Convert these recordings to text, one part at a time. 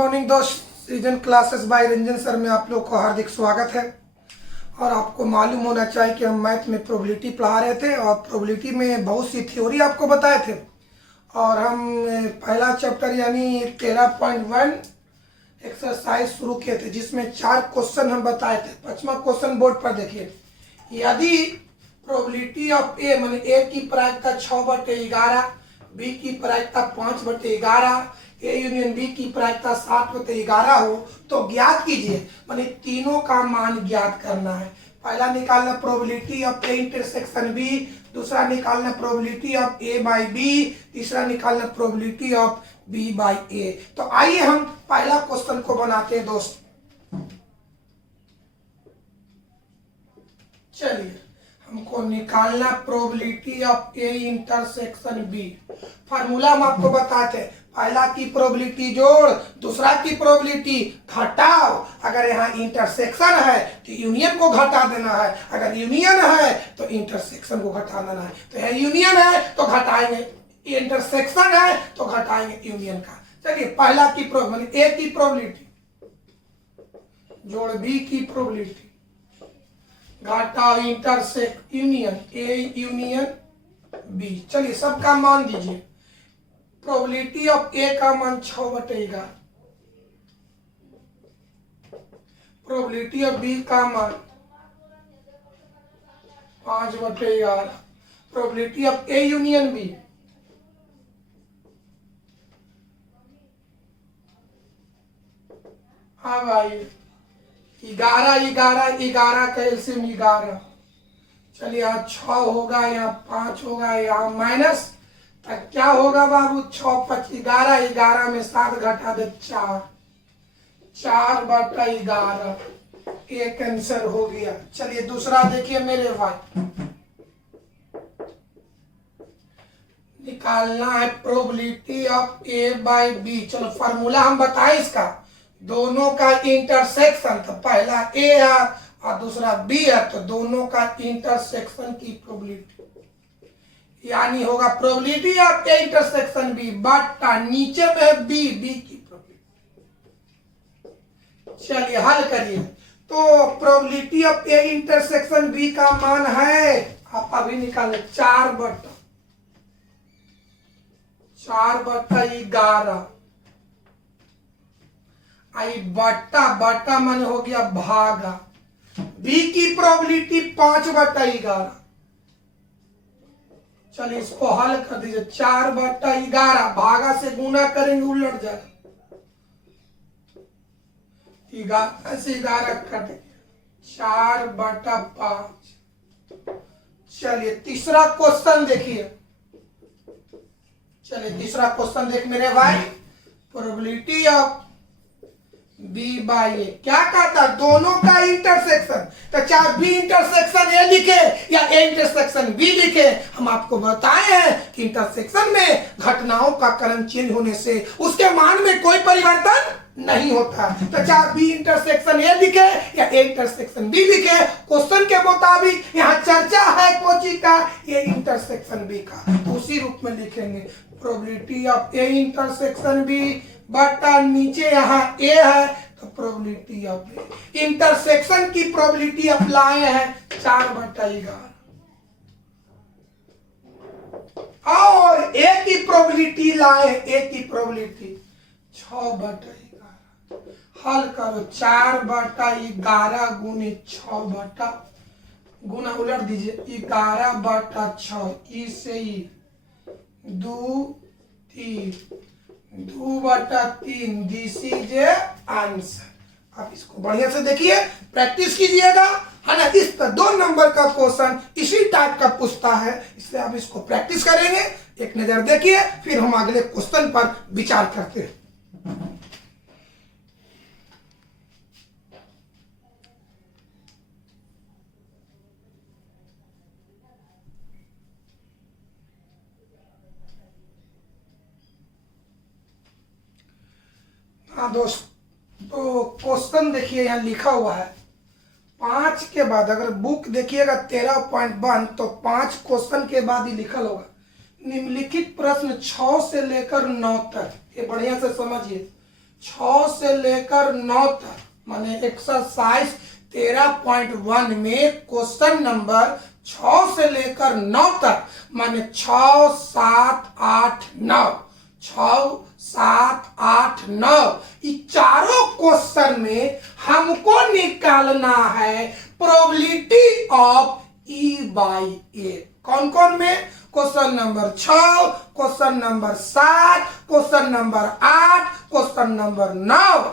Morning दोस्त। Season classes bye Ranjan sir में आप लोग को हार्दिक स्वागत है। और आपको मालूम होना चाहिए कि हम मैथ में प्रोबेबिलिटी पढ़ा रहे थे और प्रोबेबिलिटी में बहुत सी थ्योरी आपको बताए थे। और हम पहला चैप्टर यानी 13.1 एक्सरसाइज शुरू किए थे, जिसमें 4 क्वेश्चन हम बताए थे। 5वां क्वेश्चन बोर्ड पर देखिए। यदि प्रोबेबिलिटी ऑफ ए माने ए की प्रायिकता 6/11, बी की प्रायिकता 5/11, ए यूनियन बी की प्रायिकता 7/11 हो तो ज्ञात कीजिए। माने तीनों का मान ज्ञात करना है। पहला निकालना probability of A intersection B, दूसरा निकालना probability of A by B, तीसरा निकालना probability of B by A. तो आइए हम पहला क्वेश्चन को बनाते हैं दोस्त। चलिए, हमको निकालना probability of A intersection B. Formula हम आपको बताते हैं, पहला की प्रोबेबिलिटी जोड़, दूसरा की प्रोबेबिलिटी घटाओ। अगर यहाँ इंटरसेक्शन है तो यूनियन को घटा देना है, अगर यूनियन है तो इंटरसेक्शन को घटा देना है। तो यहाँ यूनियन है तो घटाएंगे, इंटरसेक्शन है तो घटाएंगे यूनियन का। चलिए, पहला की प्रोबेबिलिटी, ए की प्रोबेबिलिटी जोड़ बी की प्रोबेबिलिटी घटाओ intersect union, A union B. चलिए, सबका मान दीजिए। प्रोबेबिलिटी ऑफ ए का मान 6/11, प्रोबेबिलिटी ऑफ बी का मान 5/11, probability of A union B 11 का एलसीएम 11। चलिए, यहाँ 6 होगा, यहाँ 5 होगा, यहाँ माइनस। तब क्या होगा बाबू? 6 5 11, 11 में 7 घटा दे 4, 4/11। एक आंसर हो गया। चलिए, दूसरा देखिए मेरे भाई। निकालना है probability of A by B. चलो, फार्मूला हम बताएं इसका। दोनों का इंटरसेक्शन, तो पहला ए है और दूसरा बी है, तो दोनों का इंटरसेक्शन की प्रोबेबिलिटी यानी होगा probability of A intersection B बटा नीचे में है बी, बी की प्रोबेबिलिटी। चलिए, हल करिए। तो probability of A intersection B का मान है, आप अभी निकाले 4/11। आई बटा बटा मन हो गया भागा। बी की प्रोबेबिलिटी 5/11। चलिए, इसको हल कर दीजिए। 4/11 भागा से गुना करेंगे उलट जाएगा, 11 से 11 कट गया, 4/5। चलिए, तीसरा क्वेश्चन देखिए। चलिए, तीसरा क्वेश्चन देख मेरे भाई। प्रोबेबिलिटी ऑफ बी बाई ए क्या कहता है? दोनों का इंटरसेक्शन। तो चाहे बी इंटरसेक्शन ए लिखे या ए इंटरसेक्शन बी लिखे, हम आपको बताए हैं कि इंटरसेक्शन में घटनाओं का क्रम चेंज होने से उसके मान में कोई परिवर्तन नहीं होता। तो चाहे बी इंटरसेक्शन ए लिखे या ए इंटरसेक्शन बी लिखे, क्वेश्चन के मुताबिक यहाँ चर्चा है कोची का? ए इंटरसेक्शन बी का। तो उसी रूप में लिखेंगे probability of A intersection B बटा नीचे यहाँ ए है तो प्रोबेबिलिटी ऑफ बी। इंटरसेक्शन की प्रोबेबिलिटी अप्लाई है 4/11 और ए की प्रोबेबिलिटी लाए, ए की प्रोबेबिलिटी 6/11। हल करो, 4/11 गुने 6 गुना उलट दीजिए, 11/6, ई से ई 2 3, 2/3। This is A answer. आप इसको बढ़िया से देखिए, प्रैक्टिस कीजिएगा, है ना। इस पर 2 नंबर का क्वेश्चन इसी टाइप का पूछता है, इसलिए आप इसको प्रैक्टिस करेंगे। एक नजर देखिए, फिर हम अगले क्वेश्चन पर विचार करते हैं। हाँ दोस्त, तो क्वेश्चन देखिए यहाँ लिखा हुआ है 5 के बाद। अगर बुक देखिएगा 13.1 तो 5 क्वेश्चन के बाद ही लिखा होगा निम्नलिखित प्रश्न 6 से लेकर 9 तक। ये बढ़िया से समझिए। 6 से लेकर 9 तक, माने एक्सरसाइज 13.1 में क्वेश्चन नंबर 6 से लेकर 9 तक, माने 6, 7, 8, 9, 6, 7, 8, 9, ये चारों क्वेश्चन में हमको निकालना है प्रोबेबिलिटी ऑफ ई बाई ए। कौन कौन में? Question number 6, question number 7, question number 8, question number 9।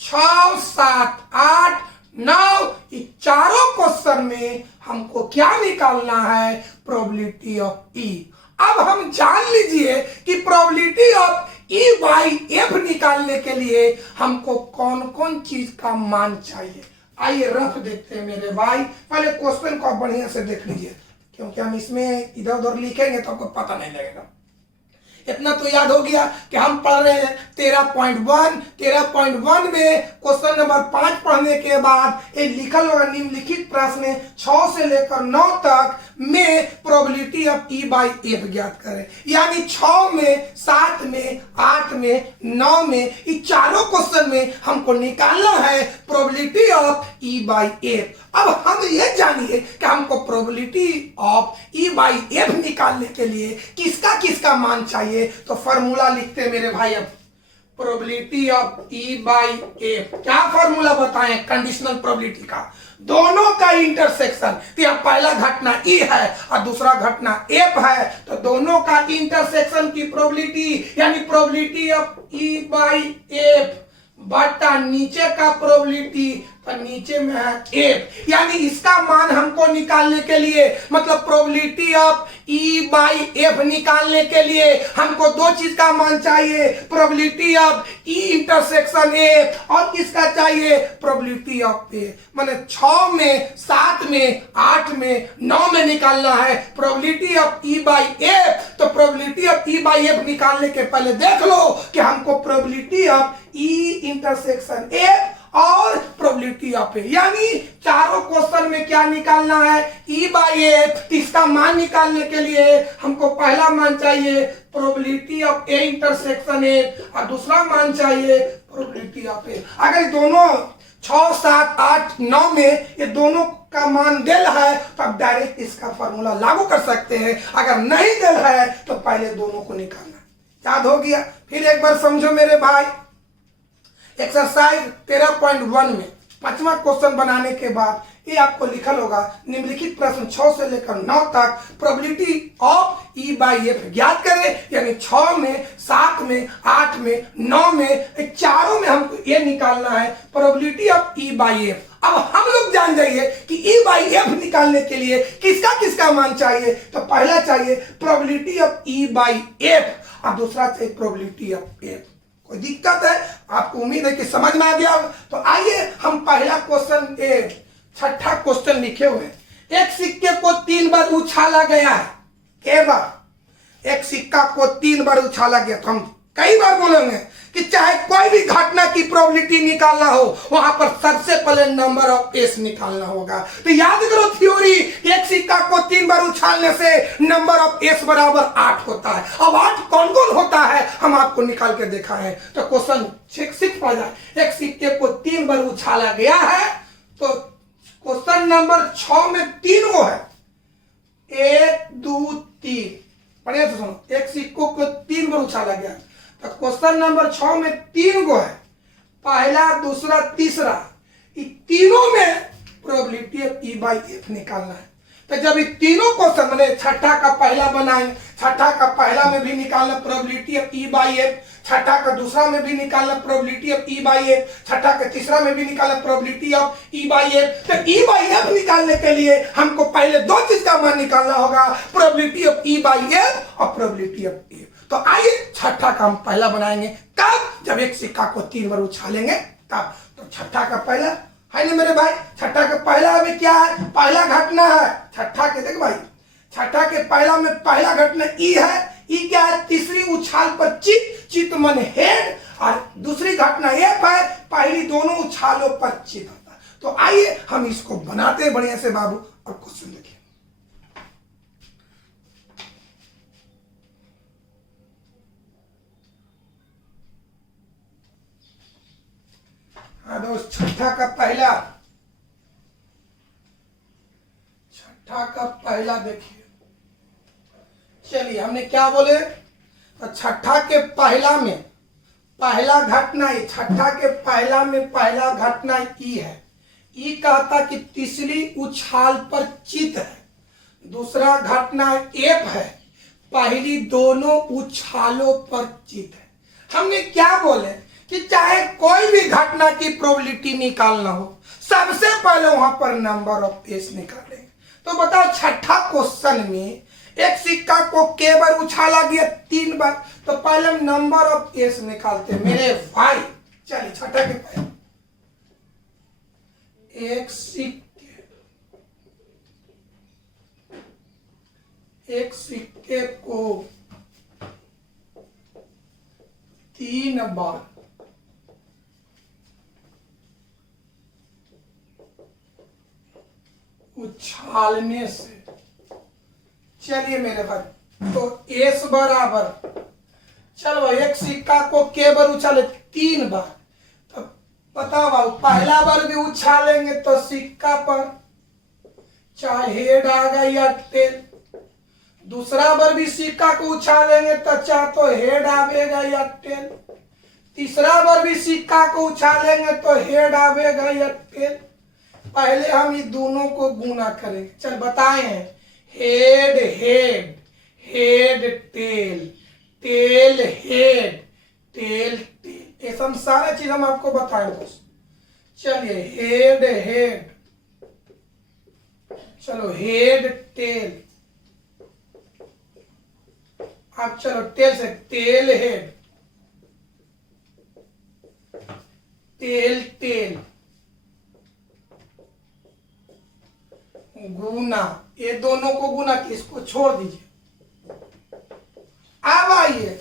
6, 7, 8, 9, ये चारों क्वेश्चन में हमको क्या निकालना है? प्रोबेबिलिटी ऑफ ई। अब हम जान लीजिए कि probability of E by F निकालने के लिए हमको कौन कौन चीज का मान चाहिए। आइए रफ देखते हैं मेरे भाई। पहले क्वेश्चन को आप बढ़िया से देख लीजिए, क्योंकि हम इसमें इधर उधर लिखेंगे तो आपको पता नहीं लगेगा। इतना तो याद हो गया कि हम पढ़ रहे हैं 13.1। 13.1 में क्वेश्चन नंबर 5 पढ़ने के बाद ये लिखल होगा निम्नलिखित प्रश्न 6 से लेकर 9 तक में probability of E by F ज्ञात करें। यानी 6 में, 7 में, 8 में, 9 में, ये चारों क्वेश्चन में हमको निकालना है probability of E by F. अब हम ये जानिए कि हमको probability of E by F निकालने के लिए किसका किसका मान चाहिए। तो फॉर्मूला लिखते हैं मेरे भाई। अब probability of E by F, क्या फॉर्मूला बताएं? कंडीशनल प्रोबेबिलिटी का, दोनों का इंटरसेक्शन। तो यह पहला घटना ई है और दूसरा घटना एफ है, तो दोनों का इंटरसेक्शन की प्रोबेबिलिटी यानी probability of E by F बटा नीचे का प्रोबेबिलिटी, तो नीचे में है एफ। यानी इसका मान हमको निकालने के लिए, मतलब probability of E by F निकालने के लिए हमको दो चीज का मान चाहिए, probability of E intersection F और किसका चाहिए? प्रोबेबिलिटी ऑफ ए। माने 6 में, 7 में, 8 में, 9 में निकालना है probability of E by F. तो probability of E by F निकालने के पहले देख लो कि हमको probability of E intersection F और प्रोबेबिलिटी ऑफ ए, यानी चारों क्वेश्चन में क्या निकालना है? E by F. इसका मान निकालने के लिए हमको पहला मान चाहिए probability of A intersection A और दूसरा मान चाहिए प्रोबेबिलिटी ऑफ ए। अगर दोनों 6, 7, 8, 9 में ये दोनों का मान दिल है तो आप डायरेक्ट इसका फॉर्मूला लागू कर सकते हैं। अगर नहीं दिल है तो पहले दोनों को निकालना। याद हो गया? फिर एक बार समझो मेरे भाई। एक्सरसाइज 13.1 में 5वां क्वेश्चन बनाने के बाद ये आपको लिखल होगा निम्नलिखित प्रश्न 6 से लेकर 9 तक probability of E by F ज्ञात करें। यानी 6 में, 7 में, 8 में, 9 में, चारों में हमको ये निकालना है probability of E by F. अब हम लोग जान जाइए कि ई बाई एफ निकालने के लिए किसका किसका मान चाहिए। तो पहला चाहिए probability of E by F और दूसरा चाहिए प्रोबेबिलिटी ऑफ एफ। कोई दिक्कत है? आपको उम्मीद है कि समझ में आ गया। तो आइए हम पहला क्वेश्चन, छठा क्वेश्चन लिखे हुए। एक सिक्के को 3 बार उछाला गया है। के बार? एक सिक्का को 3 बार उछाला गया। तो हम कई बार बोलेंगे कि चाहे कोई भी घटना की प्रोबेबिलिटी निकालना हो, वहां पर सबसे पहले नंबर ऑफ एस निकालना होगा। तो याद करो थ्योरी, एक सिक्का को 3 बार उछालने से नंबर ऑफ एस बराबर 8 होता है। अब 8 कौन कौन होता है हम आपको निकाल के देखा है। तो क्वेश्चन 6 पढ़ जाए। एक सिक्के को 3 बार उछाला गया है, तो क्वेश्चन नंबर 6 में 3 गो है। 1, 2, 3। बढ़िया से सुनो, एक सिक्कों को 3 बार उछाला गया, तो क्वेश्चन नंबर 6 में 3 गो है। पहला, दूसरा, तीसरा, ये तीनों में probability of E by F निकालना है। तो जब ये तीनों क्वेश्चन मैंने छठा का पहला बनाएंगे, छठा का पहला में भी निकालना probability of E by F, छठा का दूसरा में भी निकालना probability of E by F, छठा का तीसरा में भी निकालना probability of E by F. तो ई बाई एफ निकालने के लिए हमको पहले दो चीज का मान निकालना होगा, probability of E by F और प्रोबेबिलिटी ऑफ एफ। तो आइए छठा का हम पहला बनाएंगे। कब? जब एक सिक्का को 3 बार उछालेंगे तब। तो छठा का पहला है ना मेरे भाई। छठा का पहला अभी क्या है? पहला घटना है। छठा के देख भाई, छठा के पहला में पहला घटना ई है। ई क्या है? तीसरी उछाल पर चित, चित मन हेड, और दूसरी घटना एफ है। पहली दोनों उछालों पर चित होता है। तो आइए हम इसको बनाते हैं बढ़िया से बाबू, और क्वेश्चन देखिए। उस छठा का पहला देखिए। चलिए हमने क्या बोले, तो छठा के पहला में पहला घटना, छठा के पहला में पहला घटना ई है। ई कहता कि तीसरी उछाल पर चित है। दूसरा घटना एफ है, पहली दोनों उछालों पर चित है। हमने क्या बोले कि चाहे कोई भी घटना की प्रोबेबिलिटी निकालना हो, सबसे पहले वहां पर नंबर ऑफ एस निकालेंगे। तो बताओ छठा क्वेश्चन में एक सिक्का को के बार उछाला गया 3 बार, तो पहले हम नंबर ऑफ एस निकालते हैं मेरे भाई। चलिए छठा के पहले एक सिक्के को 3 बार उछालने से, चलिए मेरे भाई, तो एस बराबर, चलो एक सिक्का को के बार उछाले 3 बार, तो बताओ भाई पहला बार भी उछालेंगे तो सिक्का पर चाहे हेड आएगा या टेल, दूसरा बार भी सिक्का को उछालेंगे तो चाहे तो हेड आवेगा या टेल, तीसरा बार भी सिक्का को उछालेंगे तो हेड आवेगा या टेल। पहले हम ये दोनों को गुना करेंगे। चल बताए हैं, head head, head tail, tail head, tail tail, ये सब सारा चीज हम आपको बताए दोस्त। चलिए हेड हेड, चलो हेड टेल, अब चलो टेल से टेल हेड, टेल टेल, गुना, ये दोनों को गुना, इसको छोड़ दीजिए। अब आइए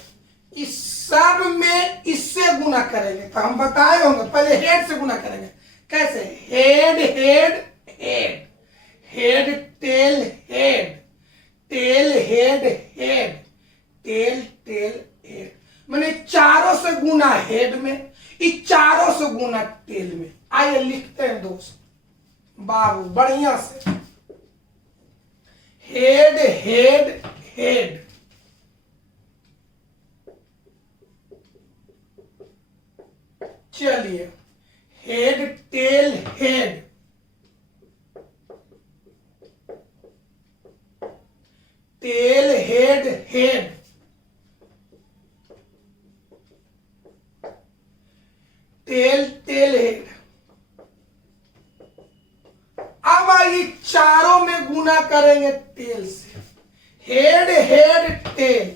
इस सब में इससे गुना करेंगे, तो हम बताए होंगे पहले हेड से गुना करेंगे। कैसे, head head head, head tail head, tail head head, tail tail head, मैंने चारों से गुना हेड में, इस चारों से गुना टेल में। आइए लिखते हैं दोस्त बाबू बढ़िया से, हेड हेड हेड, चलिए head tail head, tail head head, tail tail head. अब आइए चारों में गुना करेंगे टेल से, head head tail,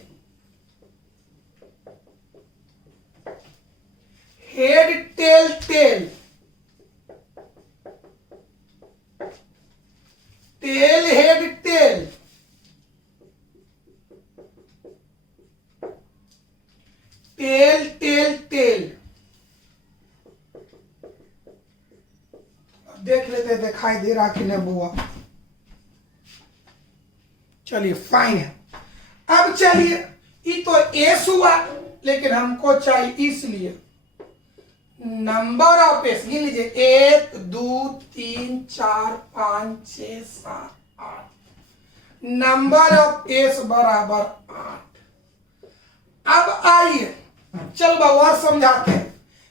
head tail tail, tail head tail, tail tail tail. देख लेते, दिखाई दे रहा कि नहीं बुआ। चलिए फाइन है। अब चलिए ये तो एस हुआ, लेकिन हमको चाहिए इसलिए नंबर ऑफ एस। ये लीजिए 1 2 3 4 5 6 7 8, नंबर ऑफ एस बराबर 8। अब आइए चल बाबा समझाते हैं।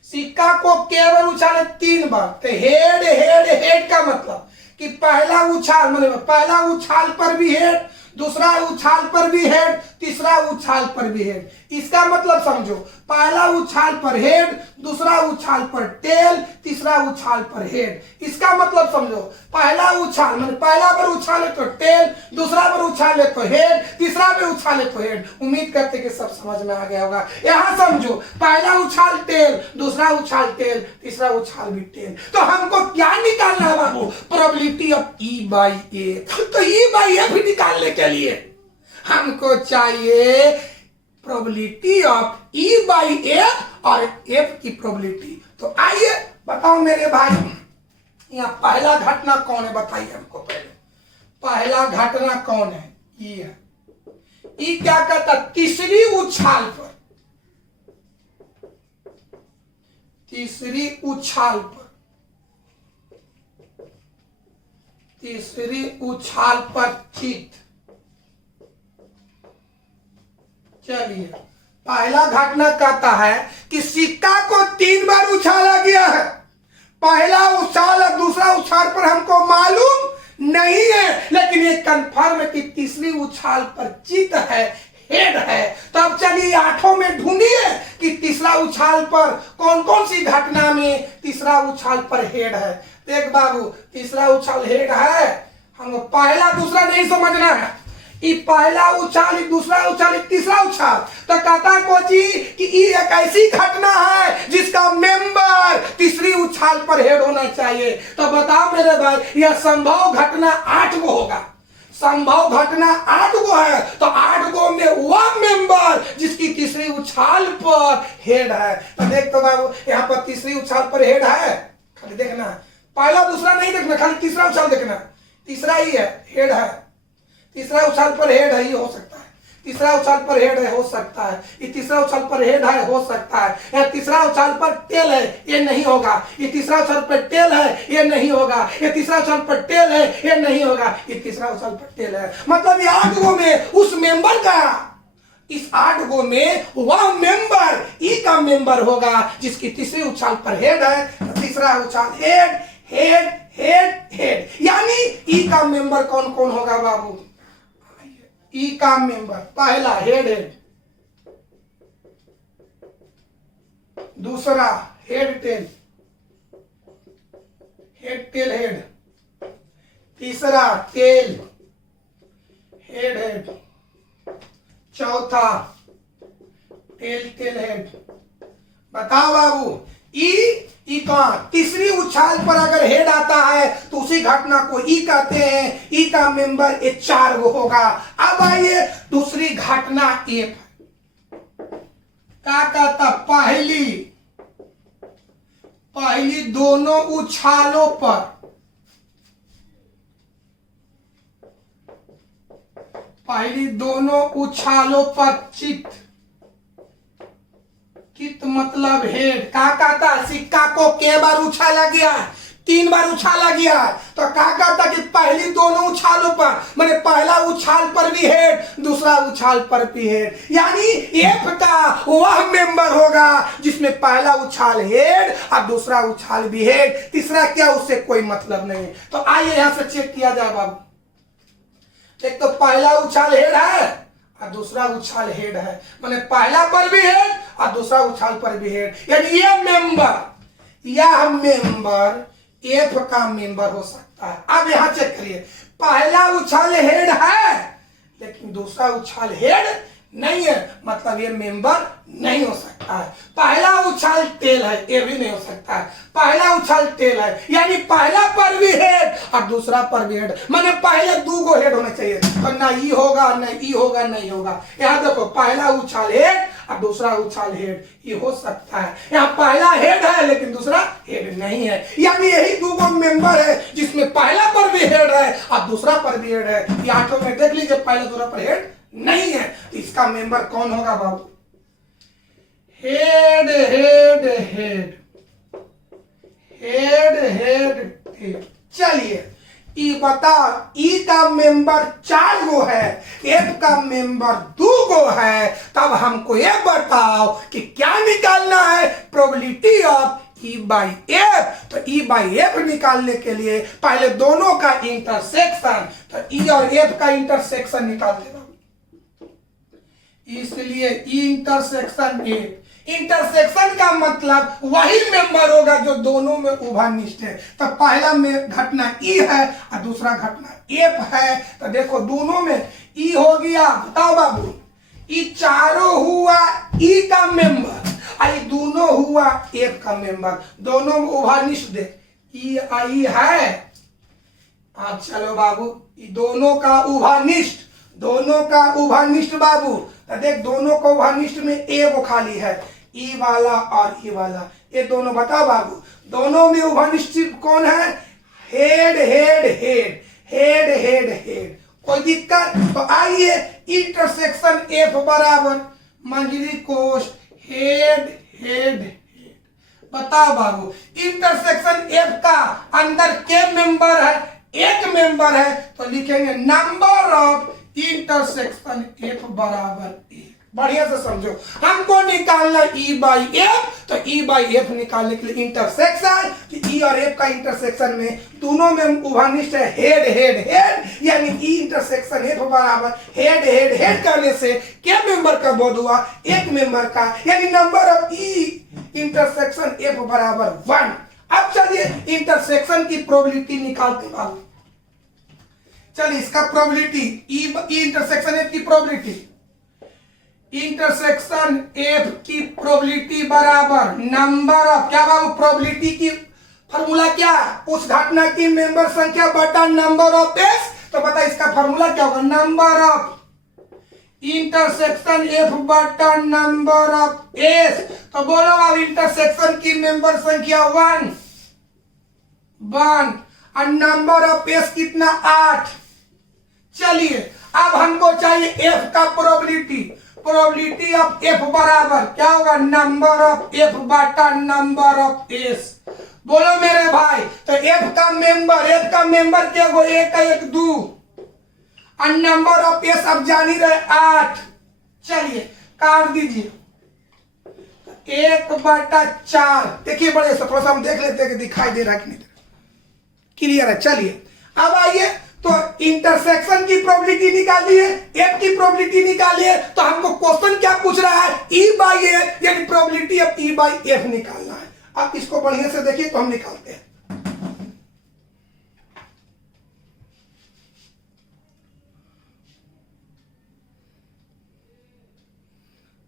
सिक्का को केवल उछाले 3 बार, तो हेड हेड हेड का मतलब कि पहला उछाल, मतलब पहला उछाल पर भी हेड, दूसरा उछाल पर भी हेड, तीसरा उछाल पर भी हेड। इसका मतलब समझो, पहला उछाल पर हेड, दूसरा उछाल पर टेल, तीसरा उछाल पर हेड। इसका मतलब समझो, पहला उछाल मतलब पहला बार उछाले तो टेल, दूसरा बार उछाले तो हेड, तीसरा बार उछाले तो हेड। उम्मीद करते कि सब समझ में आ गया होगा। यहां समझो, पहला उछाल टेल, दूसरा उछाल टेल, तीसरा उछाल भी टेल। तो हमको क्या निकालना है बाबू, probability of E by A. तो ई बाई ए भी निकालने के लिए हमको चाहिए probability of E by F और एफ की प्रोबेबिलिटी। तो आइए बताओ मेरे भाई, यहाँ पहला घटना कौन है बताइए हमको। पहले पहला घटना कौन है, ई है। ई क्या कहता, तीसरी उछाल पर, तीसरी उछाल पर तीसरी उछाल पर चित। चलिए, पहला घटना कहता है कि सिक्का को 3 बार उछाला गया है। पहला उछाल और दूसरा उछाल पर हमको मालूम नहीं है, लेकिन ये कंफर्म है कि तीसरी उछाल पर चित है, हेड है। तो अब चलिए आठों में ढूंढिए कि तीसरा उछाल पर कौन कौन सी घटना में तीसरा उछाल पर हेड है। देख बाबू, तीसरा उछाल हेड है, हमको पहला दूसरा नहीं समझना है। ये पहला उछाल, दूसरा उछाल, तीसरा उछाल। तो कहता कोची कि ये एक ऐसी घटना है जिसका मेंबर तीसरी उछाल पर हेड होना चाहिए। तो बताओ मेरे भाई, यह संभव घटना 8 गो होगा। संभव घटना 8 गो है, तो 8 गो में वह मेंबर जिसकी तीसरी उछाल पर हेड है। तो देख तो बाबू, यहाँ पर तीसरी उछाल पर हेड है, खाली देखना, पहला दूसरा नहीं देखना, खाली तीसरा उछाल देखना। तीसरा ही है, हेड है। तीसरा उछाल पर हेड है, ये हो सकता है। तीसरा उछाल पर हेड है, हो सकता है। ये तीसरा उछाल पर हेड है, हो सकता है। या तीसरा उछाल पर टेल है, ये नहीं होगा। ये तीसरा उछाल पर टेल है, ये नहीं होगा। ये तीसरा उछाल पर टेल है, ये नहीं होगा। ये तीसरा उछाल पर टेल है। मतलब ये 8 गो में उस मेंबर का, इस 8 गो में वह मेंबर ई का मेंबर होगा जिसकी तीसरी उछाल पर हेड है। तो तीसरा उछाल हेड हेड हेड हेड, यानी ई का मेंबर कौन कौन होगा बाबू? ई का मेंबर पहला हेड हेड, दूसरा head tail, head tail head, तीसरा टेल हेड हेड, चौथा टेल टेल हेड। बताओ बाबू, ई का तीसरी उछाल पर अगर हेड आता है तो उसी घटना को ई कहते हैं। ई का मेंबर ये 4 गो होगा। अब आइए दूसरी घटना एफ, क्या कहता? पहली दोनों उछालों पर, पहली दोनों उछालों पर चित। चित मतलब हेड। क्या कहता? सिक्का को के बार उछाला गया? 3 बार उछाला गया। तो क्या कहता कि पहली दोनों उछालों पर, माने पहला उछाल पर भी हेड, दूसरा उछाल पर भी हेड, यानी एफ का वह मेंबर होगा जिसमें पहला उछाल हेड और दूसरा उछाल भी हेड, तीसरा क्या, उससे कोई मतलब नहीं। तो आइए यहां से चेक किया जाए बाबू। एक तो पहला उछाल हेड है और दूसरा उछाल हेड है, माने पहला पर भी हेड और दूसरा उछाल पर भी हेड, यानी यह मेंबर एफ का मेंबर हो सकता है। अब यहां चेक करिए, पहला उछाल हेड है लेकिन दूसरा उछाल हेड नहीं है, मतलब ये मेंबर नहीं हो सकता है। पहला उछाल टेल है, ये भी नहीं हो सकता है। पहला उछाल टेल है, यानी पहला पर भी हेड और दूसरा पर भी हेड, माने पहले 2 गो हेड होने चाहिए। तो ना ई होगा, ना ई होगा, नहीं होगा। यहाँ देखो, पहला उछाल हेड और दूसरा उछाल हेड, ये हो सकता है। यहाँ पहला हेड है लेकिन दूसरा हेड नहीं है, यानी यही 2 गो मेंबर है जिसमें पहला पर भी हेड है और दूसरा पर भी हेड है। ये 8 में देख लीजिए, पहला दूसरा पर हेड नहीं है। तो इसका मेंबर कौन होगा बाबू? Head head head head head head. चलिए, ई बता, ई का मेंबर 4 गो है, एफ का मेंबर 2 गो है। तब हमको ये बताओ कि क्या निकालना है? Probability of E by F. तो ई बाई एफ निकालने के लिए पहले दोनों का इंटरसेक्शन, तो ई और एफ का इंटरसेक्शन निकाल देगा। इसलिए इंटरसेक्शन ए, इंटरसेक्शन का मतलब वही मेंबर होगा जो दोनों में उभयनिष्ठ है। तो पहला में घटना ई है और दूसरा घटना एफ है। तो देखो, दोनों में ई हो गया। बताओ बाबू, ई चारों हुआ ई का मेंबर, आई दोनों हुआ एफ का मेंबर, दोनों में उभयनिष्ठ दे ई आई है। अब चलो बाबू, दोनों का उभयनिष्ठ, दोनों का उभयनिष्ठ बाबू। तो देख, दोनों को उभयनिष्ठ में ए वो खाली है, ई वाला और ई वाला, ये दोनों। बताओ बाबू, दोनों में उभयनिष्ठ कौन है? Head head head head head head. कोई दिक्कत? तो आइए, इंटरसेक्शन एफ बराबर मंजरी कोष्ठ हेड हेड हेड। बताओ बाबू, इंटरसेक्शन एफ का अंदर के मेंबर है? एक मेंबर नंबर है तो लिखेंगे नंबर ऑफ इंटरसेक्शन एफ बराबर 1। बढ़िया से समझो, हमको निकालना ई बाई एफ, तो ई बाई एफ निकालने के लिए इंटरसेक्शन, कि ई और एफ का इंटरसेक्शन में दोनों में उभयनिष्ठ है हेड हेड हेड, यानी ई इंटरसेक्शन एफ बराबर हेड हेड हेड करने से क्या मेंबर का बोध हुआ, एक मेंबर का, यानी number of E intersection F बराबर 1। अब चलिए इंटरसेक्शन की प्रोबेबिलिटी निकालते बाबू। चलिए इसका प्रोबेबिलिटी ई इंटरसेक्शन एफ की प्रोबेबिलिटी, इंटरसेक्शन एफ की प्रोबेबिलिटी बराबर नंबर ऑफ, क्या बाबू प्रोबेबिलिटी की फॉर्मूला क्या, उस घटना की मेंबर संख्या बटा नंबर ऑफ एस, तो बता इसका फॉर्मूला क्या होगा, नंबर ऑफ इंटरसेक्शन एफ बटा नंबर ऑफ एस। तो बोलो अब इंटरसेक्शन की मेंबर संख्या 1 और नंबर ऑफ एस कितना 8। चलिए अब हमको चाहिए एफ का प्रोबेबिलिटी, प्रोबेबिलिटी ऑफ एफ बराबर क्या होगा, नंबर ऑफ एफ बटा नंबर ऑफ एस। बोलो मेरे भाई, तो एफ का मेंबर क्या हो, 1 का 1 2 और नंबर ऑफ एस अब जान ही रहे 8। चलिए काट दीजिए 1/4। देखिए बड़े से थोड़ा सा हम देख लेते हैं कि दिखाई दे रहा है कि नहीं, क्लियर है। चलिए अब आइए, तो इंटरसेक्शन की प्रोबेबिलिटी निकालिए, एफ की प्रोबेबिलिटी निकालिए, तो हमको क्वेश्चन क्या पूछ रहा है, ई बाई एफ, यानी probability of E by F निकालना है। आप इसको बढ़िया से देखिए तो हम निकालते हैं।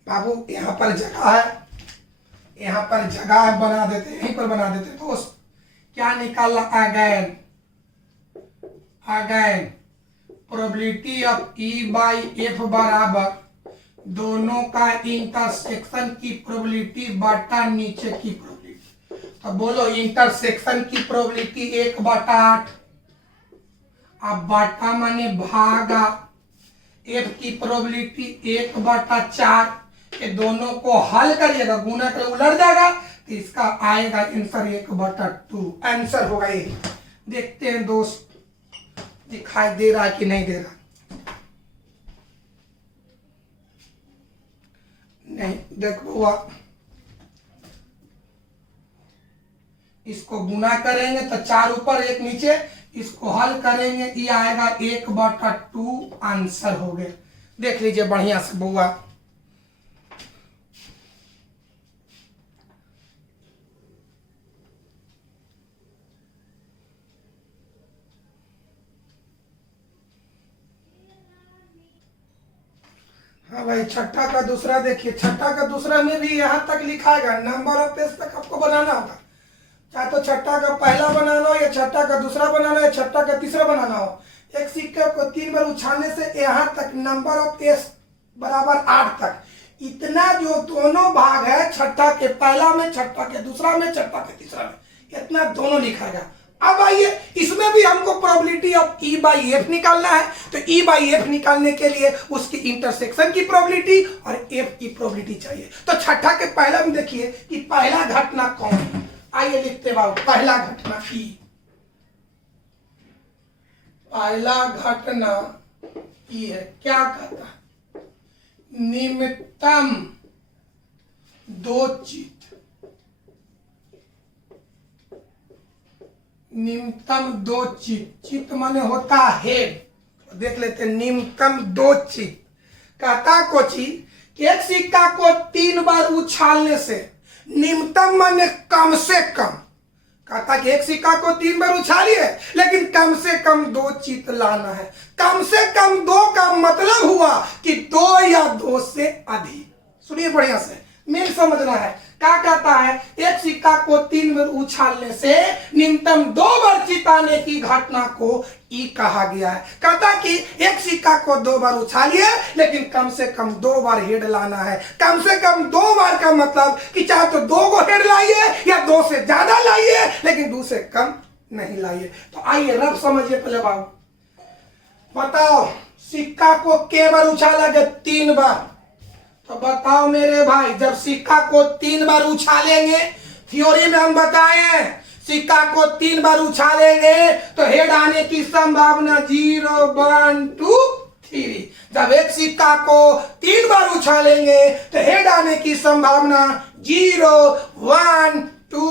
बाबू यहां पर जगह है, यहां पर जगह है, बना देते, यहीं पर बना देते दोस्त। क्या निकालना, again probability of E by F बराबर दोनों का इंटरसेक्शन की प्रोबेबिलिटी बटा नीचे की प्रोबेबिलिटी। तो बोलो इंटरसेक्शन की प्रोबेबिलिटी 1/8, अब बाटा माने भागा, एफ की प्रोबेबिलिटी 1/4, ये दोनों को हल करिएगा, गुना कर उलट जाएगा तो इसका आएगा आंसर 1/2। आंसर होगा ये। देखते हैं दोस्त दिखाई दे रहा है कि नहीं दे रहा, नहीं देख बुआ, इसको गुना करेंगे तो 4 ऊपर 1 नीचे, इसको हल करेंगे ये आएगा 1/2 आंसर हो गया। देख लीजिए बढ़िया से बुआ। हाँ भाई, छठा का दूसरा देखिए, छठा का दूसरा में भी यहां तक लिखाएगा, नंबर ऑफ पेज तक आपको बनाना होगा, चाहे तो छठा का पहला बनाना हो या छठा का दूसरा बनाना हो या छठा का तीसरा बनाना हो। एक सिक्के को 3 बार उछालने से यहां तक नंबर ऑफ एस बराबर 8 तक, इतना जो दोनों भाग है, छठा के पहला में, छठा के दूसरा में, छठा के तीसरा में, इतना दोनों लिखाएगा। अब आइए इसमें भी हमको probability of E by F निकालना है, तो ई बाई एफ निकालने के लिए उसकी इंटरसेक्शन की प्रोबेबिलिटी और एफ की प्रोबेबिलिटी चाहिए। तो छठा के पहला में देखिए कि पहला घटना कौन है, आइए लिखते बाबू, पहला घटना ई, पहला घटना ई है, क्या कहता है, निम्नतम 2 चित्त, निम्नतम 2 चित्त, चित्त माने होता हेड, देख लेते हैं निम्नतम 2 चित्त। कहता कोची कि एक सिक्का को 3 बार उछालने से, निम्नतम माने कम से कम, कहता कि एक सिक्का को 3 बार उछालिए लेकिन कम से कम 2 चित्त लाना है। कम से कम 2 का मतलब हुआ कि 2 या 2 से अधिक। सुनिए बढ़िया से, मेन समझना है। क्या कहता है, एक सिक्का को 3 बार उछालने से न्यूनतम 2 बार चिताने की घटना को ई कहा गया है। कहता कि एक सिक्का को 2 बार उछालिए लेकिन कम से कम 2 बार हेड लाना है। कम से कम 2 बार का मतलब कि चाहे तो 2 को हेड लाइए या 2 से ज्यादा लाइए लेकिन 2 से कम नहीं लाइए। तो आइए रब समझिए पहले बाबू, बताओ सिक्का को के बार उछाला गया, 3 बार। तो बताओ मेरे भाई, जब सिक्का को 3 बार उछालेंगे, थ्योरी में हम बताए सिक्का को 3 बार उछालेंगे तो हेड आने की संभावना 0 1 2 3। जब एक सिक्का को 3 बार उछालेंगे तो हेड आने की संभावना 0 1 2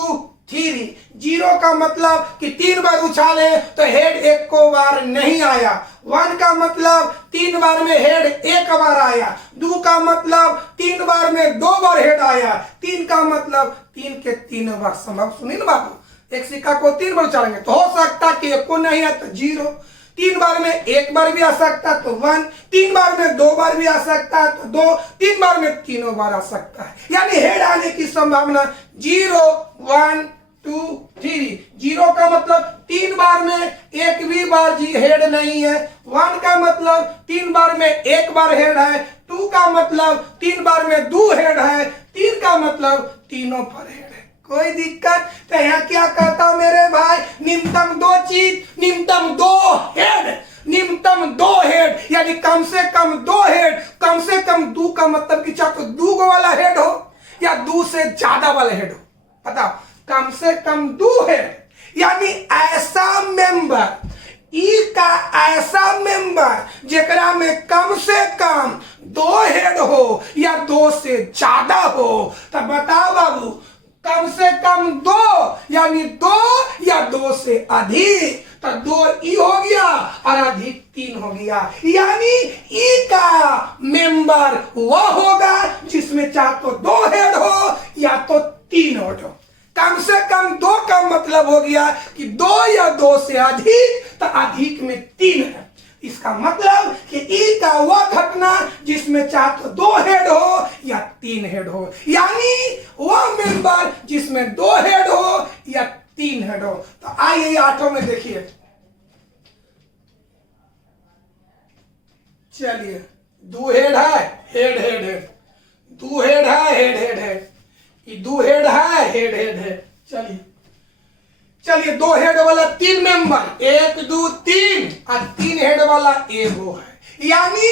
3। 0 का मतलब कि 3 बार उछाले तो हेड एक को बार नहीं आया। 1 का मतलब 3 बार में हेड एक बार आया। 2 का मतलब 3 बार में 2 बार हेड आया। 3 का मतलब 3 के 3 बार संभव। सुनिए ना बाबू, एक सिक्का को 3 बार उछालेंगे तो हो सकता कि एक को नहीं है तो 0, 3 बार में एक बार भी आ सकता है तो 1, 3 बार में 2 बार भी आ सकता है तो 2, 3 बार में 3 बार आ सकता है। यानी हेड आने की संभावना 0 1 2 3। 0 का मतलब 3 बार में एक भी बार जी हेड नहीं है। 1 का मतलब 3 बार में एक बार हेड है। 2 का मतलब 3 बार में 2 हेड है। 3 का मतलब तीनों पर हेड है। कोई दिक्कत? तो यहाँ क्या कहता मेरे भाई, न्यूनतम 2 चीज, न्यूनतम 2 हेड, न्यूनतम 2 हेड यानी कम से कम 2 हेड। कम से कम 2 का मतलब कि चाहे तो 2 वाला हेड हो या 2 से ज्यादा वाला हेड हो। बताओ, कम से कम 2 हेड यानी ऐसा मेंबर, ई का ऐसा मेंबर जेकरा में कम से कम 2 हेड हो या 2 से ज्यादा हो। तो बताओ बाबू, कम से कम 2 यानी 2 या 2 से अधिक, तो 2 ई हो गया और अधिक 3 हो गया। यानी ई का मेंबर वह होगा जिसमें चाहे तो 2 हेड हो या तो 3 हेड हो। कम से कम 2 का मतलब हो गया कि 2 या 2 से अधिक, तो अधिक में 3 है। इसका मतलब कि ई का वह घटना जिसमें चाहे तो 2 हेड हो या 3 हेड हो, यानी वह मेंबर जिसमें 2 हेड हो या 3 हेड हो। तो आइए 8 में देखिए, चलिए 2 हेड है, हेड हेड हेड, 2 हेड है, हेड हेड हेड, 2 हेड है, हेड हेड हेड। चलिए 2 हेड वाला 3 मेंबर, 1 2 3 और 3 हेड वाला एगो है। यानी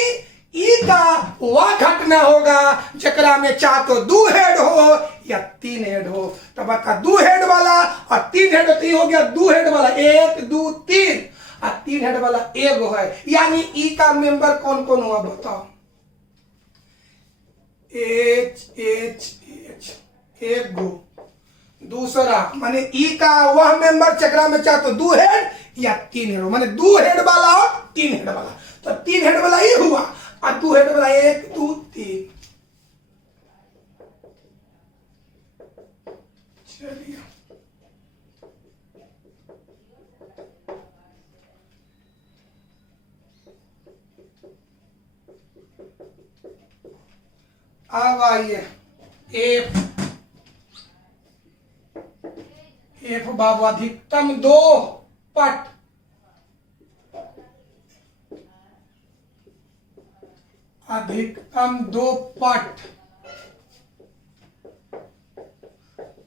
ई का वह घटना होगा जकरा में चाहे तो 2 हेड हो या 3 हेड हो। तो बता 2 हेड वाला और 3 हेड हो गया। 2 हेड वाला 1 2 3 और 3 हेड वाला एगो है। यानी ई का मेंबर कौन कौन हुआ बताओ? एच एच एच एगो। दूसरा माने ई का वह मेंबर चक्रा में चाहे तो 2 हेड या 3 हेड हो, माने 2 हेड वाला और 3 हेड वाला। तो 3 हेड वाला ही हुआ और 2 हेड वाला 1 2 3। चलिए अब आइए एफ बाबू, अधिकतम 2 पट, अधिकतम 2 पट,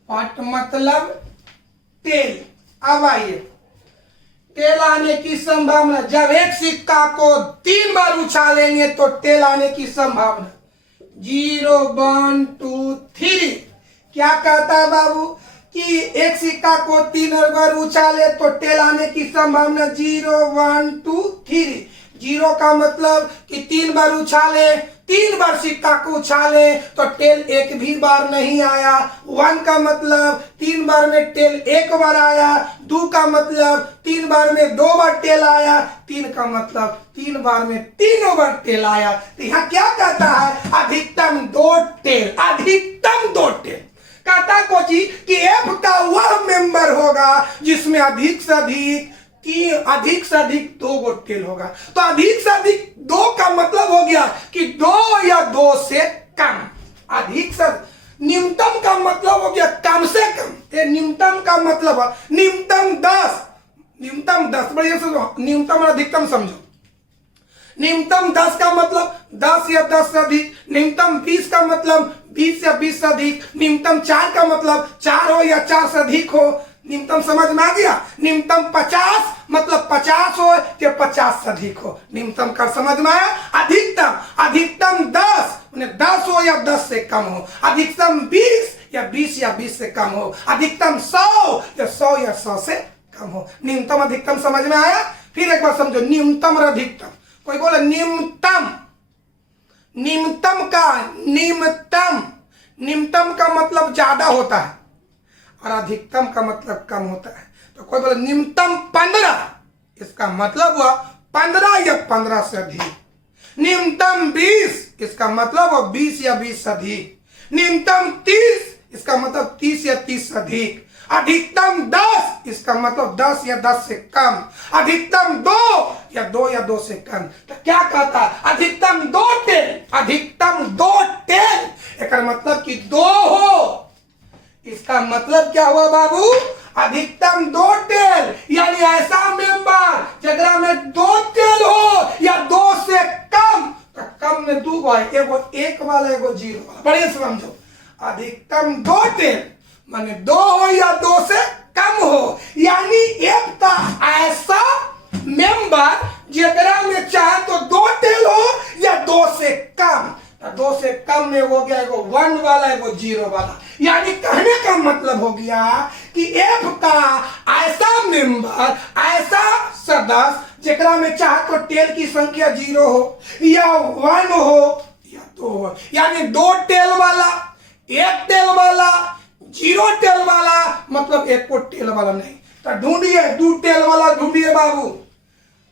पट मतलब तेल। अब आइए, तेल आने की संभावना, जब एक सिक्का को 3 बार उछालेंगे तो तेल आने की संभावना 0 1 2 3। क्या कहता है बाबू कि एक सिक्का को 3 बार उछाले तो टेल आने की संभावना 0 1 2 3। 0 का मतलब कि 3 बार उछाले, 3 बार सिक्का को उछाले तो टेल एक भी बार नहीं आया। 1 का मतलब 3 बार में टेल एक बार आया। 2 का मतलब 3 बार में 2 बार टेल आया। 3 का मतलब 3 बार में 3 बार टेल आया। तो यहाँ क्या कहता है? अधिकतम 2 टेल, अधिकतम 2 टेल। कहता कोची कि एफ का वह मेंबर होगा जिसमें अधिक से अधिक 2 गो टेल होगा। तो अधिक से अधिक 2 का मतलब हो गया कि 2 या 2 से कम। अधिक से न्यूनतम का मतलब हो गया कम से कम। ये न्यूनतम का मतलब है न्यूनतम 10, न्यूनतम 10, बढ़िया समझो, न्यूनतम और अधिकतम समझो। न्यूनतम 10 का मतलब 10 या 10 से अधिक। न्यूनतम 20 का मतलब 20 या 20 से अधिक। न्यूनतम 4 का मतलब 4 हो या 4 से अधिक हो। न्यूनतम समझ में आ गया? न्यूनतम 50 मतलब 50 हो या 50 से अधिक हो। न्यूनतम का समझ में आया? अधिकतम 10 10 हो या 10 से कम हो। अधिकतम 20 या 20 से कम हो, अधिकतम 100 या 100 से कम हो। न्यूनतम अधिकतम समझ में आया? फिर एक बार समझो, न्यूनतम और अधिकतम। कोई बोले न्यूनतम, निम्नतम का मतलब ज्यादा होता है और अधिकतम का मतलब कम होता है। तो कोई बोले न्यूनतम 15, इसका मतलब हुआ 15 या 15 से अधिक। न्यूनतम 20, इसका मतलब हुआ 20 या 20 से अधिक। न्यूनतम 30, इसका मतलब 30 या 30 से अधिक। अधिकतम 10, इसका मतलब 10 या 10 से कम। अधिकतम 2 या 2 से कम। तो क्या कहता है? अधिकतम 2 टेल, अधिकतम 2 टेल, एक मतलब कि 2 हो। इसका मतलब क्या हुआ बाबू? अधिकतम 2 टेल, यानी ऐसा मेंबर जगरा में 2 टेल हो या 2 से कम। तो कम में 2 है, एगो 1 वाला एगो 0 वाला। बढ़िया समझो, अधिकतम 2 टेल माने 2 हो या 2 से कम हो, यानी एक था ऐसा मेंबर जगरा में चाहे तो 2 टेल हो या 2 से कम। 2 से कम में हो गया एगो 1 वाला एगो 0 वाला। यानी कहने का मतलब हो गया कि एफ का ऐसा मेंबर, ऐसा सदस्य जेकरा में चाहे तो टेल की संख्या 0 हो या 1 हो या 2 हो। यानी 2 टेल वाला, 1 टेल वाला, 0 टेल वाला, मतलब 1 को टेल वाला नहीं। तो ढूंढिए 2 टेल वाला, ढूंढिए बाबू,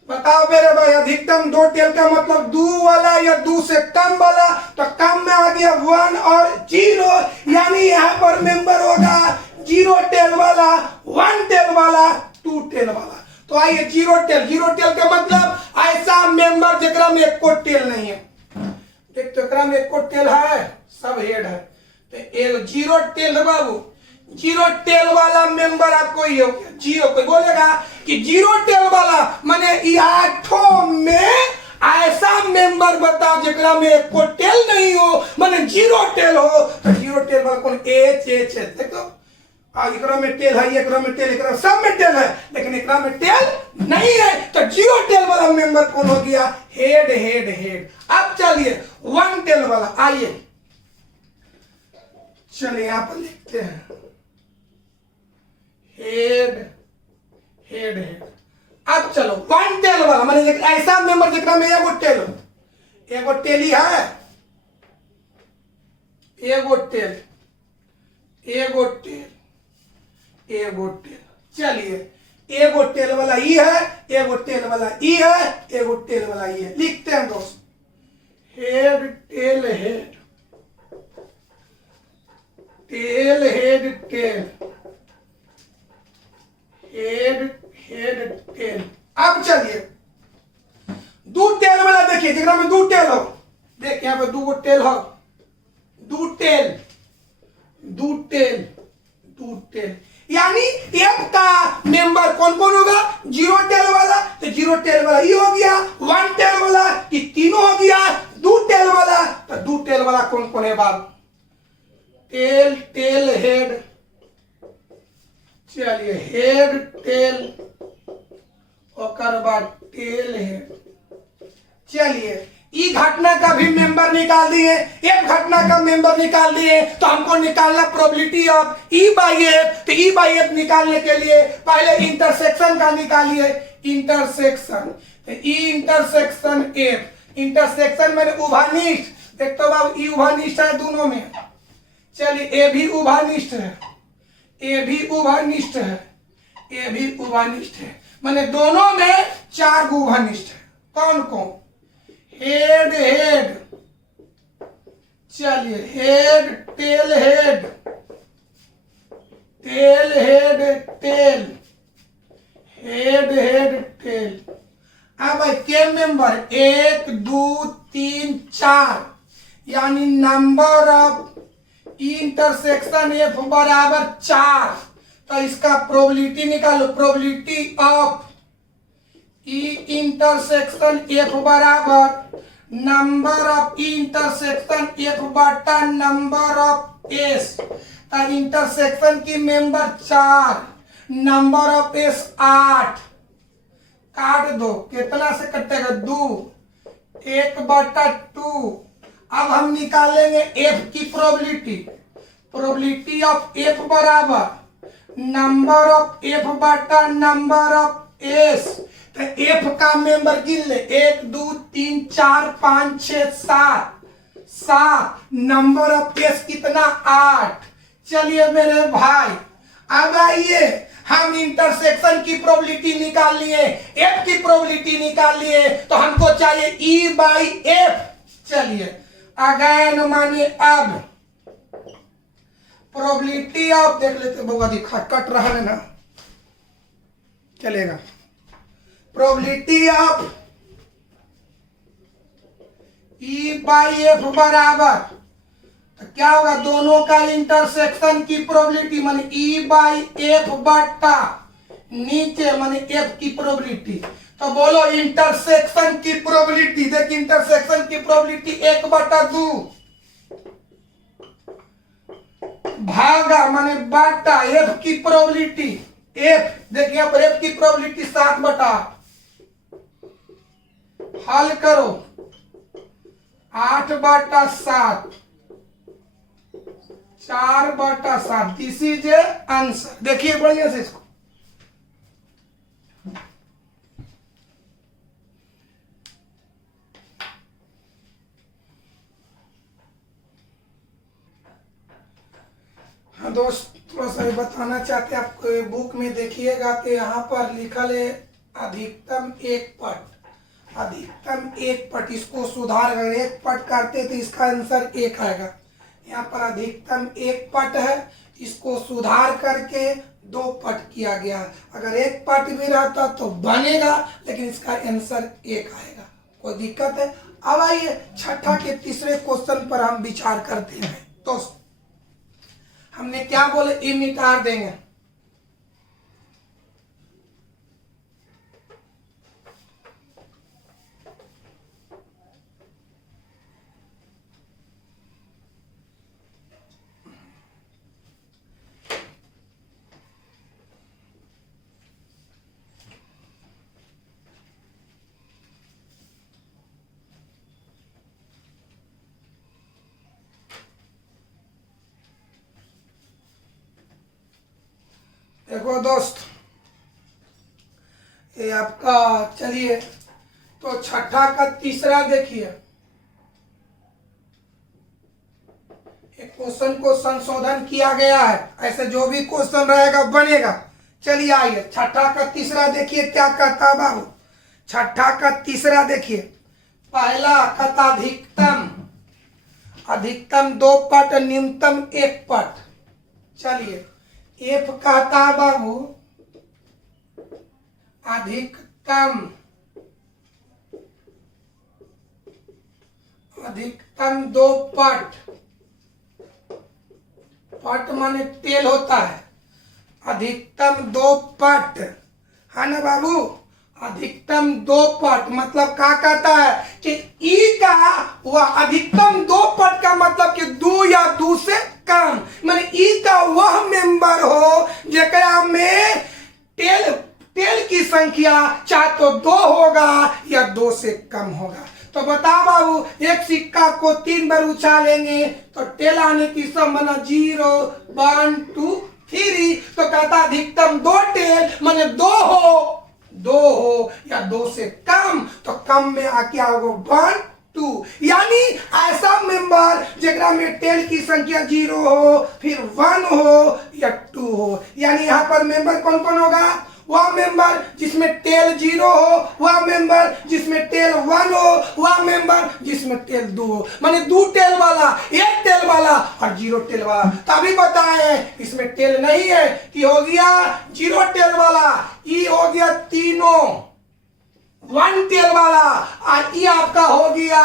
बताओ मेरे भाई। अधिकतम 2 टेल का मतलब 2 वाला या 2 से कम वाला। तो कम में आ गया 1 और 0, यानी यहाँ पर मेंबर होगा 0 टेल वाला, 1 टेल वाला, 2 टेल वाला। तो आइए 0 टेल का मतलब ऐसा मेंबर जेकरा में 1 को टेल नहीं है। देख तो एकरा में 1 को टेल है, सब हेड है। तो एक 0 टेल है बाबू। 0 टेल वाला मेंबर आपको ये हो गया 0। कोई बोलेगा कि 0 टेल वाला माने 8 में ऐसा मेंबर बताओ जेकरा में 1 को टेल नहीं हो, माने 0 टेल हो। तो 0 टेल वाला कौन? एच है। देखो एकरा में टेल है, एकरा में टेल, एकरा सब में टेल है, लेकिन एकरा में टेल नहीं है। तो 0 टेल वाला मेंबर कौन हो गया? हेड। अब चलिए 1 टेल वाला, आइए चलिए यहां पर लिखते हैं हेड। अब चलो 1 टेल वाला माने ऐसा मेंबर जेकरा में एगो टेल हो, एगो टेल ही है, एगो टेल। चलिए एगो टेल वाला ई है, एगो टेल वाला ई है, एगो टेल वाला ई है। लिखते हैं दोस्त, head tail head, tail head tail, head tail. अब चलिए 2 टेल वाला देखिए जेकरा में 2 टेल हो। देख यहाँ पे 2 टेल हो, 2 टेल, यानी एक का मेंबर कौन कौन होगा? 0 टेल वाला, तो 0 टेल वाला ये हो गया। 1 टेल वाला कि तीनों हो गया। 2 टेल वाला, तो 2 टेल वाला कौन कौन है बाबू? Tail head. चलिए हेड टेल और बाद टेल हेड। चलिए ई घटना का भी मेंबर निकाल दिए, एक घटना का मेंबर निकाल दिए। तो हमको निकालना probability of E by F. तो ई बाई एफ निकालने के लिए पहले इंटरसेक्शन का निकालिए, इंटरसेक्शन। ई इंटरसेक्शन एफ, इंटरसेक्शन मैंने उभयनिष्ठ। देखते हो बाबू, ई उभयनिष्ठ है दोनों में। चलिए ए भी उभयनिष्ठ है, ए भी उभयनिष्ठ है, माने दोनों में 4 उभयनिष्ठ है। कौन कौन? हेड। चलिए head tail head, head tail. अब के मेंबर 1 2 3 4, यानी नंबर ऑफ इंटरसेक्शन एफ बराबर 4। तो इसका प्रोबेबिलिटी निकालो, probability of E intersection F बराबर नंबर ऑफ इंटरसेक्शन एफ बटा नंबर ऑफ एस। तो इंटरसेक्शन की मेंबर 4, नंबर ऑफ एस 8। काट दो, कितना से कटेगा? 2, 1/2। अब हम निकालेंगे एफ की प्रोबेबिलिटी। प्रोबेबिलिटी ऑफ एफ बराबर नंबर ऑफ एफ बटा नंबर ऑफ एस। तो एफ का मेंबर गिन ले, 1 2 3 4 5 6 7 7। नंबर ऑफ एस कितना? 8। चलिए मेरे भाई अब आइए हम इंटरसेक्शन की प्रोबेबिलिटी निकाल लिए, एफ की प्रोबेबिलिटी निकाल लिए, तो हमको चाहिए ई बाई एफ। चलिए अगेन माने अब प्रोबेबिलिटी ऑफ देख लेते बहुआ दिखा कट रहा है ना, चलेगा। Probability of E by F बराबर, तो क्या होगा? दोनों का इंटरसेक्शन की प्रोबेबिलिटी माने ई बाई एफ बटा नीचे माने एफ की प्रोबेबिलिटी। तो बोलो इंटरसेक्शन की प्रोबेबिलिटी, देख इंटरसेक्शन की प्रोबेबिलिटी 1/2 भागा माने बटा एफ की प्रोबेबिलिटी। एफ देखिए यहाँ पर एफ की प्रोबेबिलिटी 7/8। हल करो 8/7 4/7। This is A answer. देखिए बढ़िया से इसको, हाँ दोस्त थोड़ा सा बताना चाहते हैं आपको, बुक में देखिएगा तो यहाँ पर लिखा है अधिकतम 1 पट। अधिकतम 1 पट, इसको सुधार कर 1 पट करते तो इसका आंसर 1 आएगा। यहाँ पर अधिकतम 1 पट है, इसको सुधार करके 2 पट किया गया। अगर 1 पट भी रहता तो बनेगा, लेकिन इसका आंसर 1 आएगा। कोई दिक्कत है? अब आइए छठा के तीसरे क्वेश्चन पर हम विचार करते हैं। तो हमने क्या बोले? ई मिटार देंगे। देखो दोस्त, ये आपका चलिए तो छठा का तीसरा देखिए, एक क्वेश्चन को संशोधन किया गया है। ऐसे जो भी क्वेश्चन रहेगा बनेगा। चलिए आइए छठा का तीसरा देखिए क्या कहता बाबू। छठा का तीसरा देखिए, पहला कहता अधिकतम, अधिकतम 2 पट न्यूनतम 1 पट। चलिए एफ कहता बाबू अधिकतम, अधिकतम 2 पट, पट माने टेल होता है। अधिकतम 2 पट है ना बाबू, अधिकतम 2 पट मतलब क्या कहता है कि ई का वह अधिकतम 2 पट का मतलब कि 2 या 2 से कम, माने ई का वह मेंबर हो जेकरा में टेल की संख्या चाहे तो 2 होगा या 2 से कम होगा। तो बता बाबू, एक सिक्का को 3 बार उछालेंगे तो टेल आने की संभावना 0 1 2 3। तो कहता अधिकतम 2 टेल माने 2 हो या 2 से कम, तो कम में क्या होगा 1 2, यानी ऐसा मेंबर जेकरा में टेल की संख्या 0 हो, फिर 1 हो या 2 हो। यानी यहाँ पर मेंबर कौन कौन होगा? वह मेंबर जिसमें टेल 0 हो, वह मेंबर जिसमें टेल 1 हो, वह मेंबर जिसमें टेल 2 हो। माने 2 टेल वाला, 1 टेल वाला और 0 टेल वाला। तभी बताए इसमें टेल नहीं है कि हो गया 0 टेल वाला, ई हो गया तीनों 1 टेल वाला, और ई आपका हो गया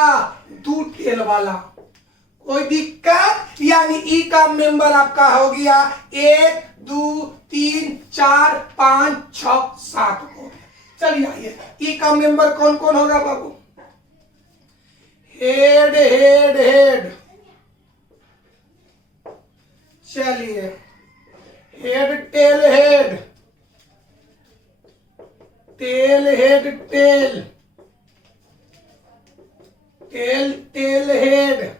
2 टेल वाला। कोई दिक्कत? यानी ई का मेंबर आपका हो गया 1 2 3 4 5 6 7 हो गया। चलिए आइए ई का मेंबर कौन कौन होगा बाबू? हेड हेड हेड, चलिए head tail head, tail head tail, tail tail head,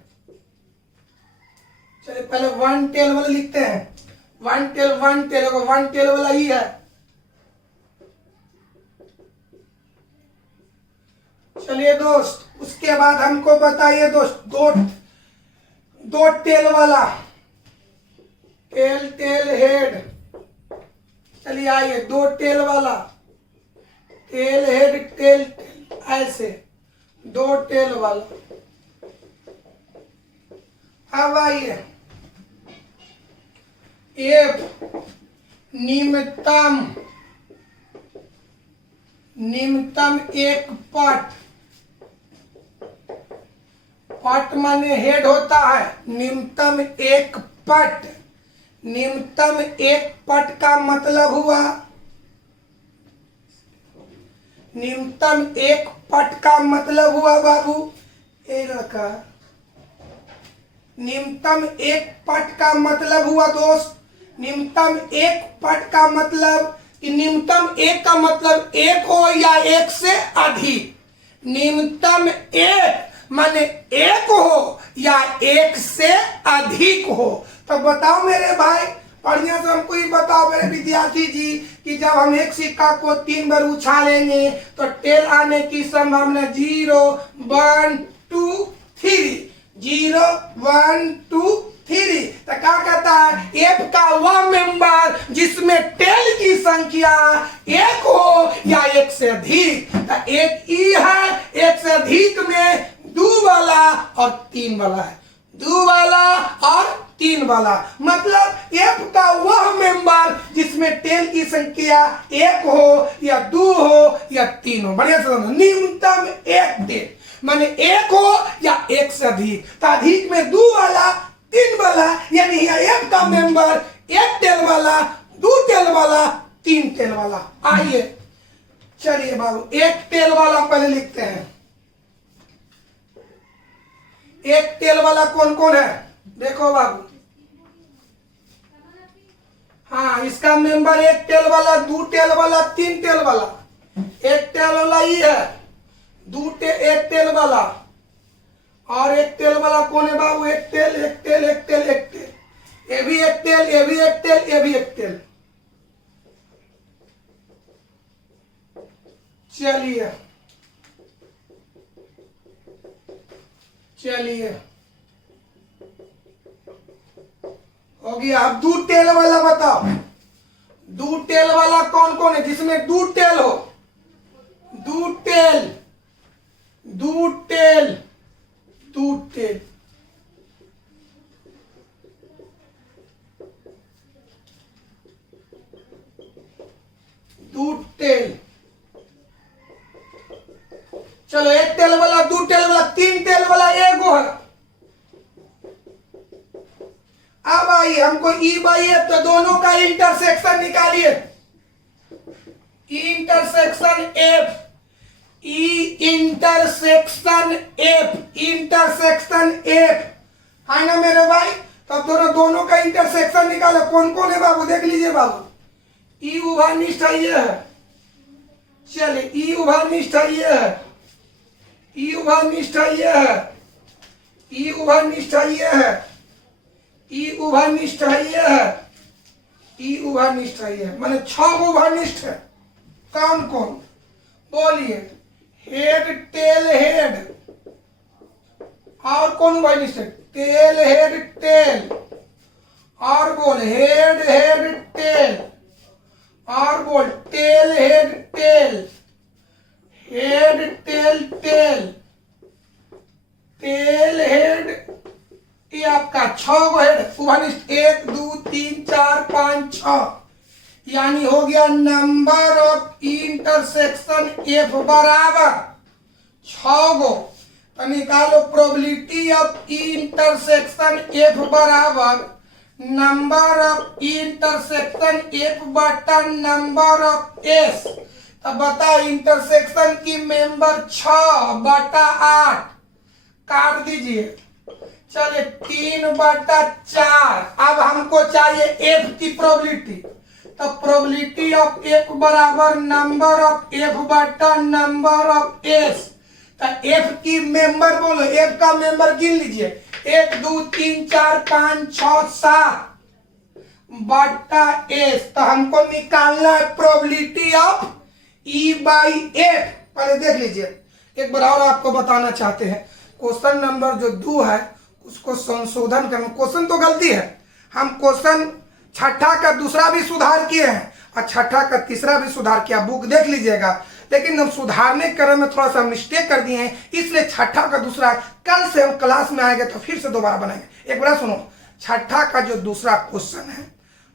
चलिए पहले वन टेल वाला लिखते हैं। वन टेल वाला ही है। चलिए दोस्त, उसके बाद हमको बताइए दोस्त, दो टेल वाला, टेल हेड। चलिए आइए, दो टेल वाला, टेल हेड टेल, ऐसे दो टेल वाला। अब आइए, एफ निम्नतम एक पट माने हेड होता है। निम्नतम एक पट का मतलब हुआ, निम्नतम एक पट का मतलब हुआ बाबू, ए लड़का, निम्नतम एक पट का मतलब हुआ दोस्त, निम्नतम एक पट का मतलब कि निम्नतम एक का मतलब एक हो या एक से अधिक। निम्नतम एक माने एक हो या एक से अधिक हो। तो बताओ मेरे भाई, बढ़िया से हमको ये बताओ मेरे विद्यार्थी जी कि जब हम एक सिक्का को 3 बार उछालेंगे तो टेल आने की संभावना 0 1 2 3, 0 1 2 3। तो क्या कहता है, एफ का वह मेंबर जिसमें टेल की संख्या एक हो या एक से अधिक। तो एक ई है, एक से अधिक में 2 वाला और 3 वाला है, 2 वाला और 3 वाला। मतलब एफ का वह मेंबर जिसमें टेल की संख्या 1 हो या 2 हो या 3 हो। बढ़िया से समझो, न्यूनतम एक टेल माने 1 हो या 1 से अधिक। तो अधिक में 2 वाला 3 वाला, यानी एफ का मेंबर 1 टेल वाला, 2 टेल वाला, 3 टेल वाला। आइए चलिए बाबू, 1 टेल वाला पहले लिखते हैं। 1 टेल वाला कौन कौन है देखो बाबू। हाँ, इसका मेंबर 1 टेल वाला, 2 टेल वाला, 3 टेल वाला। 1 टेल वाला ही है, 1 टेल वाला और 1 टेल वाला कौन है बाबू, 1 टेल, 1 टेल, 1 टेल, 1 टेल, ये भी 1 टेल, ये भी 1 टेल, ये भी 1 टेल। चलिए हो गया। अब 2 टेल वाला बताओ, 2 टेल वाला कौन कौन है जिसमें 2 टेल हो। 2 टेल, 2 टेल, 2 टेल, 2 टेल। चलो 1 टेल वाला, 2 टेल वाला, 3 टेल वाला एगो है। अब आइए, हमको ई बाई एफ, तो दोनों का इंटरसेक्शन निकालिए। इंटरसेक्शन एफ, ई इंटरसेक्शन एफ है ना मेरे भाई। तब दोनों का इंटरसेक्शन निकालो। कौन कौन है बाबू, देख लीजिए बाबू। ई उभयनिष्ठ ये है, चलिए ई उभयनिष्ठ ये है, ई उभयनिष्ठ ये है, ई उभयनिष्ठ ये है, ई उभयनिष्ठ ये है, ई उभयनिष्ठ ये है। माने 6 उभयनिष्ठ है। कौन कौन बोलिए, हेड टेल हेड, और कौन उभयनिष्ठ है, टेल हेड टेल, और बोल हेड हेड टेल, और बोल tail head tail, head tail tail, tail head. ये आपका 6 गो हेड उभयनिष्ठ, 1 2 3 4 5 6, यानी हो गया नंबर ऑफ इंटरसेक्शन एफ बराबर 6 गो। तो निकालो प्रोबेबिलिटी ऑफ इंटरसेक्शन एफ बराबर नंबर ऑफ इंटरसेक्शन एफ बटा नंबर ऑफ एस। तो बताओ, इंटरसेक्शन की मेंबर 6 बटा 8 काट दीजिए। चलिए 3 बटा 4। अब हमको चाहिए एफ की प्रोबेबिलिटी। तो प्रोबेबिलिटी ऑफ एफ बराबर नंबर ऑफ एफ बटा नंबर ऑफ एस। तो एफ की मेंबर बोलो, एफ का मेंबर गिन लीजिए, 1 2 3 4 5 6 7 बटा एस। तो हमको निकालना है probability of E by F. पहले देख लीजिए, एक बार और आपको बताना चाहते हैं, क्वेश्चन नंबर जो 2 है उसको संशोधन करना। क्वेश्चन तो गलती है, हम क्वेश्चन छठा का दूसरा भी सुधार किए हैं और छठा का तीसरा भी सुधार किया, बुक देख लीजिएगा। लेकिन हम सुधारने के क्रम में थोड़ा सा मिस्टेक कर दिए हैं, इसलिए छठा का दूसरा कल से हम क्लास में आएंगे तो फिर से दोबारा बनाएंगे। एक बार सुनो, छठा का जो दूसरा क्वेश्चन है,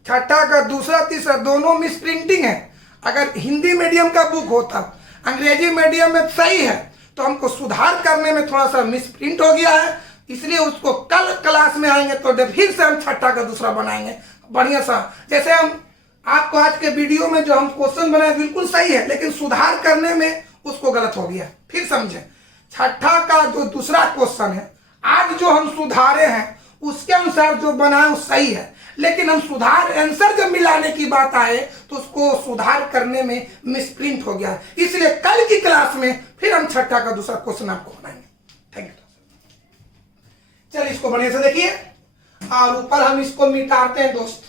छठा का दूसरा तीसरा दोनों मिस प्रिंटिंग है। अगर हिंदी मीडियम का बुक होता, अंग्रेजी मीडियम में सही है, तो हमको सुधार करने में थोड़ा सा मिस प्रिंट हो गया है, इसलिए उसको कल क्लास में आएंगे तो फिर से हम छठा का दूसरा बनाएंगे बढ़िया सा। जैसे हम आपको आज के वीडियो में जो हम क्वेश्चन बनाए बिल्कुल सही है, लेकिन सुधार करने में उसको गलत हो गया। फिर समझे, छठा का जो दूसरा क्वेश्चन है आज जो हम सुधारे हैं उसके अनुसार जो बनाए वो सही है, लेकिन हम सुधार आंसर जब मिलाने की बात आए तो उसको सुधार करने में मिसप्रिंट हो गया। इसलिए कल की क्लास में फिर हम छठा का दूसरा क्वेश्चन आपको बनाएंगे। Thank you. चलिए इसको बढ़िया से देखिए और ऊपर हम इसको मिटाते हैं दोस्त।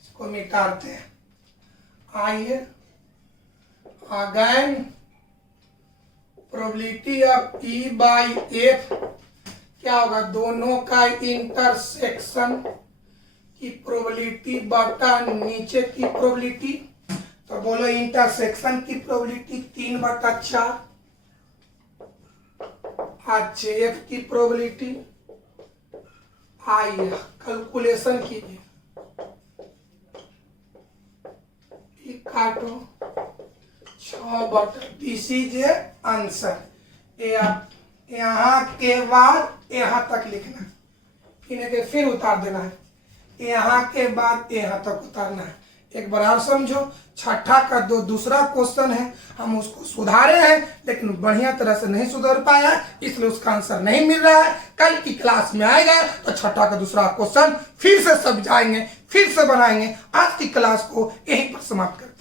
इसको मिटाते हैं, आइए again probability of E by F क्या होगा, दोनों का इंटरसेक्शन की प्रोबेबिलिटी बटा नीचे की प्रोबेबिलिटी। तो बोलो इंटरसेक्शन की प्रोबेबिलिटी 3/4 एफ की प्रोबेबिलिटी। आइए कैलकुलेशन कीजिए, काटो 6/, दिस इज ए आंसर। यहाँ के बाद यहाँ तक लिखना, इन्हें के फिर उतार देना है, यहाँ के बाद यहाँ तक उतारना है। एक बार और समझो, छठा का जो दूसरा क्वेश्चन है हम उसको सुधारे हैं, लेकिन बढ़िया तरह से नहीं सुधर पाया, इसलिए उसका आंसर नहीं मिल रहा है। कल की क्लास में आएगा तो छठा का दूसरा क्वेश्चन फिर से समझाएंगे, फिर से बनाएंगे। आज की क्लास को यहीं पर समाप्त करते हैं।